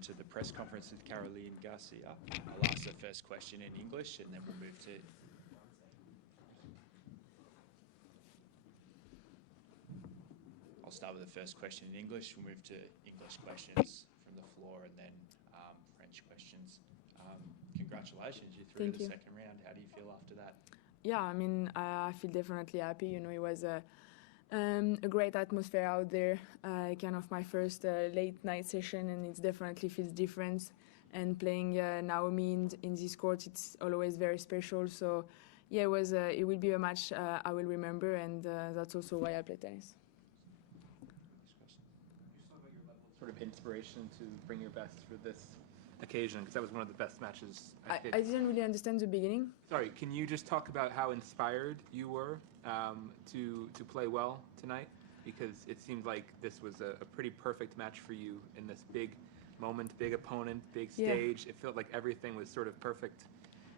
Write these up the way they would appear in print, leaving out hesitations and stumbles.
welcome to the press conference with Caroline Garcia. I'll ask the first question in English and then we'll move to... I'll start with the first question in English. We'll move to English questions from the floor and then French questions. Congratulations, you're through to the second round. How do you feel after that? Yeah, I mean, I feel definitely happy. You know, it was a great atmosphere out there, kind of my first late night session, and it definitely feels different. And playing Naomi in this court, it's always very special. So, yeah, it will be a match I will remember, and that's also why I play tennis. Sort of inspiration to bring your best for this occasion, because that was one of the best matches I didn't really understand the beginning. Sorry, can you just talk about how inspired you were to play well tonight? Because it seemed like this was a pretty perfect match for you in this big moment, big opponent, big stage. It felt like everything was sort of perfect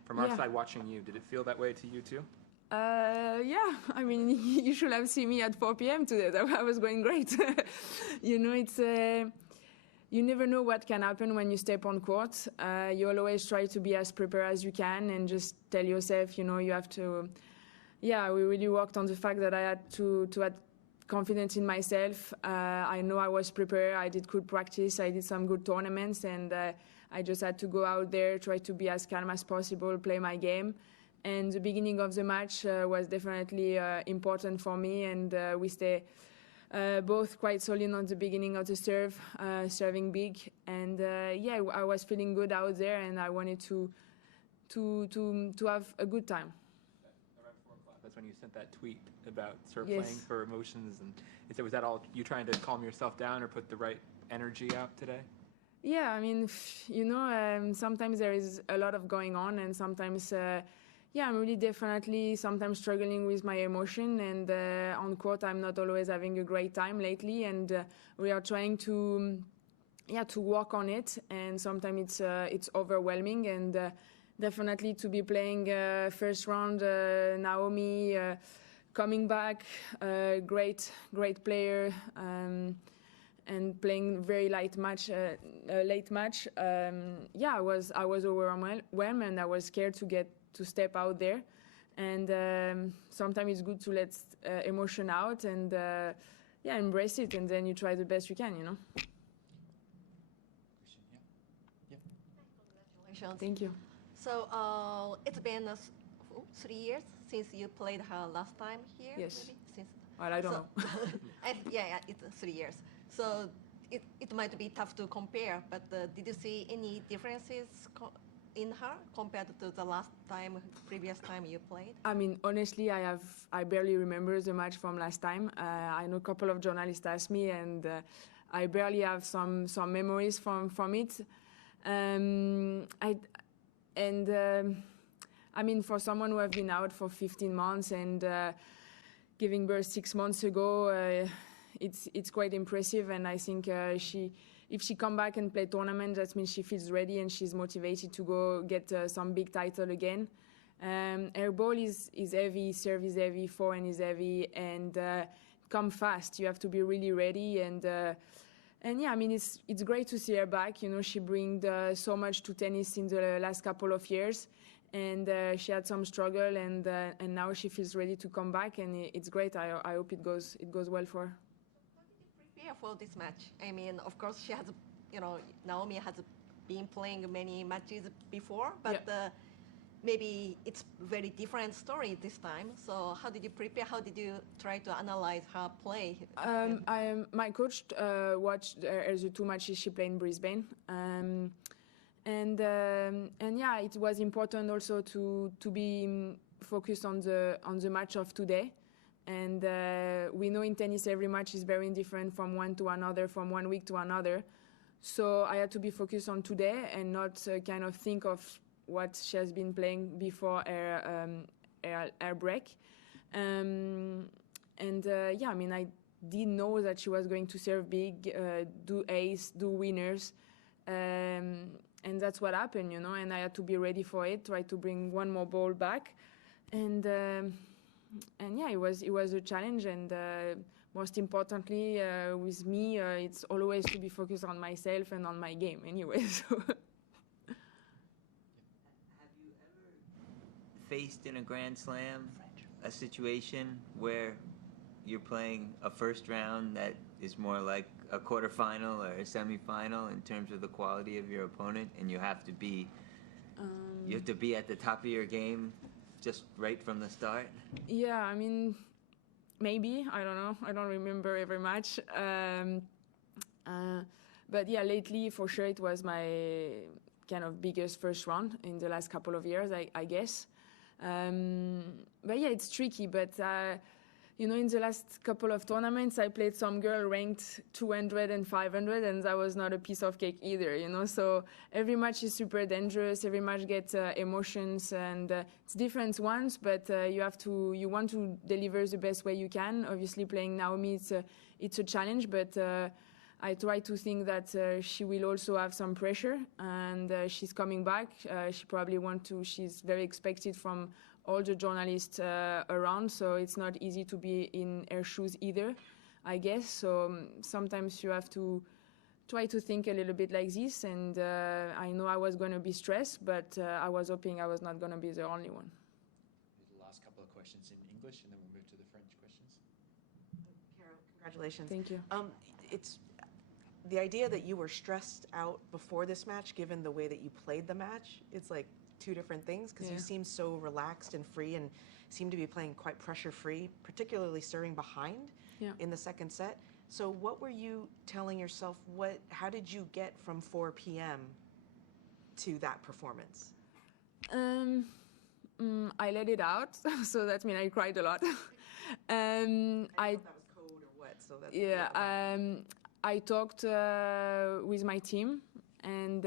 from our side watching you. Did it feel that way to you too? Yeah, I mean, you should have seen me at 4 p.m. today. I was going great. You know, it's you never know what can happen when you step on court. You always try to be as prepared as you can and just tell yourself, you know, you have to. Yeah, we really worked on the fact that I had to have confidence in myself. I know I was prepared. I did good practice. I did some good tournaments, and I just had to go out there, try to be as calm as possible, play my game. And the beginning of the match was definitely important for me, and we stay both quite solid on the beginning of the serve, serving big. And yeah, I was feeling good out there, and I wanted to have a good time. Around 4 o'clock, that's when you sent that tweet about serve playing for emotions, and was that all you trying to calm yourself down or put the right energy out today? Yeah, I mean, you know, sometimes there is a lot of going on, and sometimes. Yeah, I'm really definitely sometimes struggling with my emotion, and on court I'm not always having a great time lately, and we are trying to work on it, and sometimes it's overwhelming, and definitely to be playing first round Naomi, coming back, great player, and playing very late match. Yeah, I was overwhelmed, and I was scared to step out there, and sometimes it's good to let emotion out and embrace it, and then you try the best you can, you know. Congratulations. Thank you. So it's been 3 years since you played her last time here. Yes. Maybe? Since, well, I don't know. yeah, it's 3 years. So it might be tough to compare, but did you see any differences in her compared to the previous time you played? I mean, honestly, I barely remember the match from last time. I know a couple of journalists asked me, and I barely have some memories from it. I mean, for someone who have been out for 15 months and giving birth 6 months ago, it's quite impressive, and I think if she come back and play tournament, that means she feels ready and she's motivated to go get some big title again. Her ball is heavy, serve is heavy, forehand is heavy, and come fast. You have to be really ready, and yeah, I mean, it's great to see her back. You know, she brings so much to tennis in the last couple of years, and she had some struggle, and now she feels ready to come back, and it's great. I hope it goes well for her. For this match, I mean, of course, she has, you know, Naomi has been playing many matches before, but maybe it's very different story this time. So how did you prepare? How did you try to analyze her play? My coach watched the 2 matches she played in Brisbane, and yeah, it was important also to be focused on the match of today. And we know in tennis every match is very different from one to another, from 1 week to another. So I had to be focused on today and not kind of think of what she has been playing before her break. Yeah, I mean, I did know that she was going to serve big, do ace, do winners. And that's what happened, you know, and I had to be ready for it, try to bring one more ball back. And yeah, it was a challenge, most importantly, with me, it's always to be focused on myself and on my game anyway. So. Have you ever faced in a Grand Slam a situation where you're playing a first round that is more like a quarterfinal or a semifinal in terms of the quality of your opponent, and you have to be at the top of your game just right from the start? Yeah, I mean, maybe, I don't know. I don't remember every match. But yeah, lately for sure it was my kind of biggest first round in the last couple of years, I guess. But yeah, it's tricky. But you know, in the last couple of tournaments, I played some girl ranked 200 and 500, and that was not a piece of cake either, you know. So every match is super dangerous. Every match gets emotions, and it's different ones. But you want to deliver the best way you can. Obviously, playing Naomi, it's a challenge, but I try to think that she will also have some pressure, and she's coming back. She probably she's very expected from all the journalists around, so it's not easy to be in her shoes either, I guess. So sometimes you have to try to think a little bit like this, and I know I was going to be stressed, but I was hoping I was not going to be the only one. The last couple of questions in English, and then we'll move to the French questions. Carol, congratulations. Thank you. It's the idea that you were stressed out before this match, given the way that you played the match, it's like two different things, because you seem so relaxed and free and seem to be playing quite pressure-free, particularly serving behind in the second set. So what were you telling yourself? How did you get from 4 p.m. to that performance? I let it out, so that means I cried a lot. I don't know if that was code or what, so that's I talked with my team, and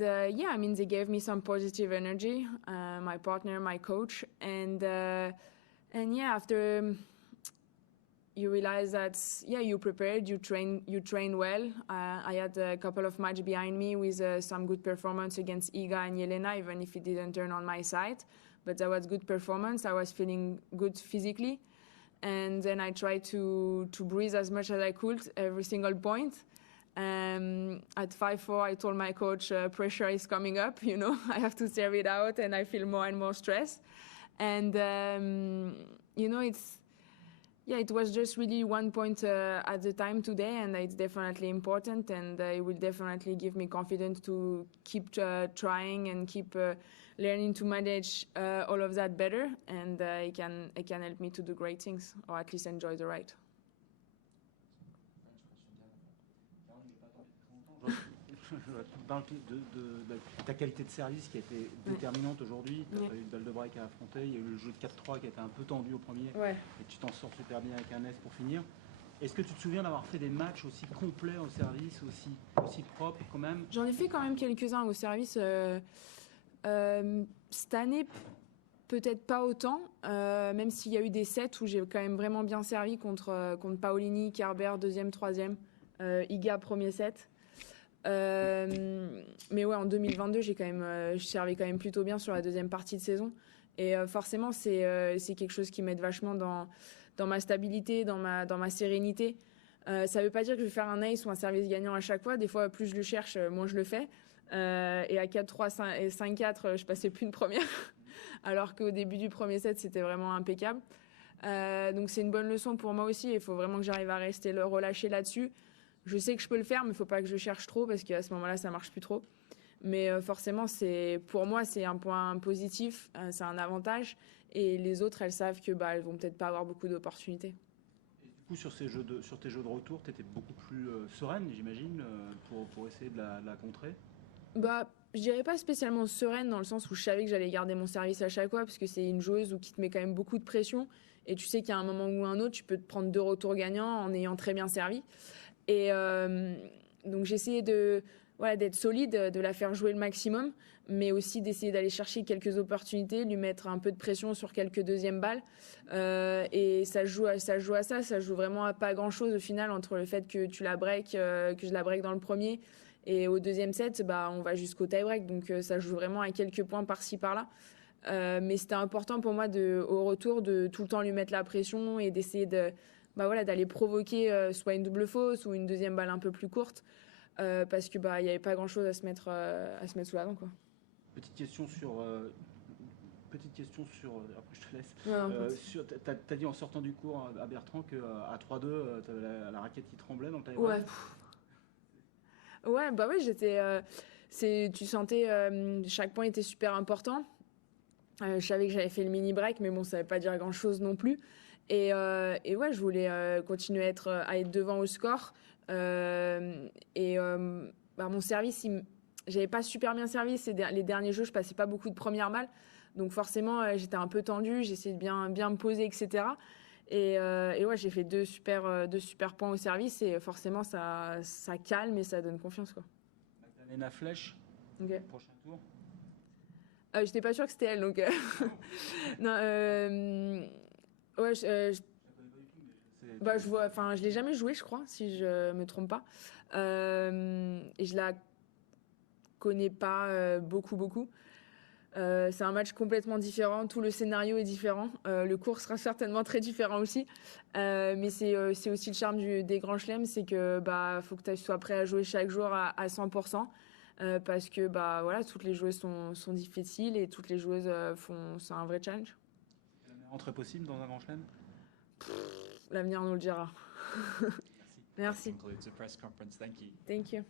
yeah, I mean, they gave me some positive energy, my partner, my coach, and yeah, after you realize that, yeah, you prepared, you train well. I had a couple of matches behind me with some good performance against Iga and Jelena, even if it didn't turn on my side, but that was good performance. I was feeling good physically, and then I tried to breathe as much as I could every single point. At 5-4, I told my coach, pressure is coming up, you know, I have to serve it out, and I feel more and more stress. And, you know, it was just really 1 point at the time today, and it's definitely important, and it will definitely give me confidence to keep trying and keep learning to manage all of that better, and it can help me to do great things, or at least enjoy the ride. Parle de ta qualité de service qui a été déterminante aujourd'hui. Tu as eu une balle de break à affronter. Il y a eu le jeu de 4-3 qui a été un peu tendu au premier. Et tu t'en sors super bien avec un S pour finir. Est-ce que tu te souviens d'avoir fait des matchs aussi complets au service, aussi propres quand même? J'en ai fait quand même quelques-uns au service. Cette année, peut-être pas autant, même s'il y a eu des sets où j'ai quand même vraiment bien servi contre Paolini, Kerber, deuxième, troisième, Iga, premier set. Mais ouais, en 2022, je servais quand même plutôt bien sur la deuxième partie de saison. Et forcément, c'est quelque chose qui m'aide vachement dans ma stabilité, dans ma sérénité. Ça veut pas dire que je vais faire un ace ou un service gagnant à chaque fois. Des fois, plus je le cherche, moins je le fais. Et à 4-3 et 5-4, je passais plus une première. Alors qu'au début du premier set, c'était vraiment impeccable. Donc c'est une bonne leçon pour moi aussi. Il faut vraiment que j'arrive à rester relâché là-dessus. Je sais que je peux le faire, mais il ne faut pas que je cherche trop, parce qu'à ce moment-là, ça ne marche plus trop. Mais forcément, pour moi, c'est un point positif, c'est un avantage. Et les autres, elles savent que elles vont peut-être pas avoir beaucoup d'opportunités. Et du coup, sur tes jeux de retour, tu étais beaucoup plus sereine, j'imagine, pour essayer de la contrer? Je dirais pas spécialement sereine, dans le sens où je savais que j'allais garder mon service à chaque fois, parce que c'est une joueuse qui te met quand même beaucoup de pression. Et tu sais qu'il y a un moment ou un autre, tu peux te prendre 2 retours gagnants en ayant très bien servi. Et donc j'essayais d'être solide, de la faire jouer le maximum, mais aussi d'essayer d'aller chercher quelques opportunités, lui mettre un peu de pression sur quelques deuxièmes balles. Et ça joue à ça, ça joue vraiment à pas grand-chose au final, entre le fait que tu la break, que je la break dans le premier, et au deuxième set, on va jusqu'au tie-break, donc ça joue vraiment à quelques points par-ci par-là. Mais c'était important pour moi au retour de tout le temps lui mettre la pression et d'essayer d'aller provoquer soit une double fausse ou une deuxième balle un peu plus courte parce que il n'y avait pas grand chose à se mettre sous la dent, quoi. Petite question sur après je te laisse. T'as dit en sortant du cours à Bertrand qu'à 3-2 t'avais la raquette qui tremblait, donc t'avais ouais, tu sentais chaque point était super important. Je savais que j'avais fait le mini break, mais bon, ça ne veut pas dire grand chose non plus. Et ouais, je voulais continuer à être devant au score. Mon service, j'avais pas super bien servi. Les derniers jeux, je passais pas beaucoup de premières balles. Donc forcément, j'étais un peu tendue. J'essayais de bien me poser, etc. Et ouais, j'ai fait deux super points au service. Et forcément, ça calme et ça donne confiance, quoi. Magdalena Flèche, okay. Prochain tour. J'étais pas sûre que c'était elle, donc non. Ouais, je l'ai jamais joué, je crois, si je me trompe pas. Et je la connais pas beaucoup. C'est un match complètement différent, tout le scénario est différent. Le cours sera certainement très différent aussi. Mais c'est aussi le charme des grands chelems, c'est que faut que tu sois prêt à jouer chaque jour à 100%. Parce que toutes les joueuses sont difficiles et toutes les joueuses c'est un vrai challenge. La meilleure entrée possible dans un grand chelem? L'avenir nous le dira. Merci. That concludes the press conference. Thank you. Thank you.